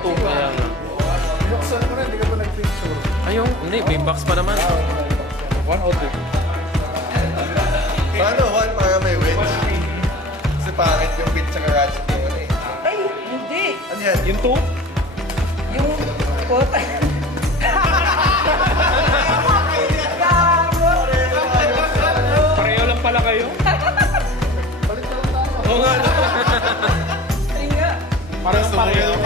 2. Kaya nga. Binuksan mo na, hindi ka pa nag-picture. Ayun, hindi. May box pa naman. 1 o 2? Paano 1 para may wedge? Kasi pangit yung pitch sa ratchet yung ano eh. Ay, hindi. Ano yan? Yung 2? Yung pot. Pareho lang pala kayo? Oo nga. Ay nga. Parang pareho.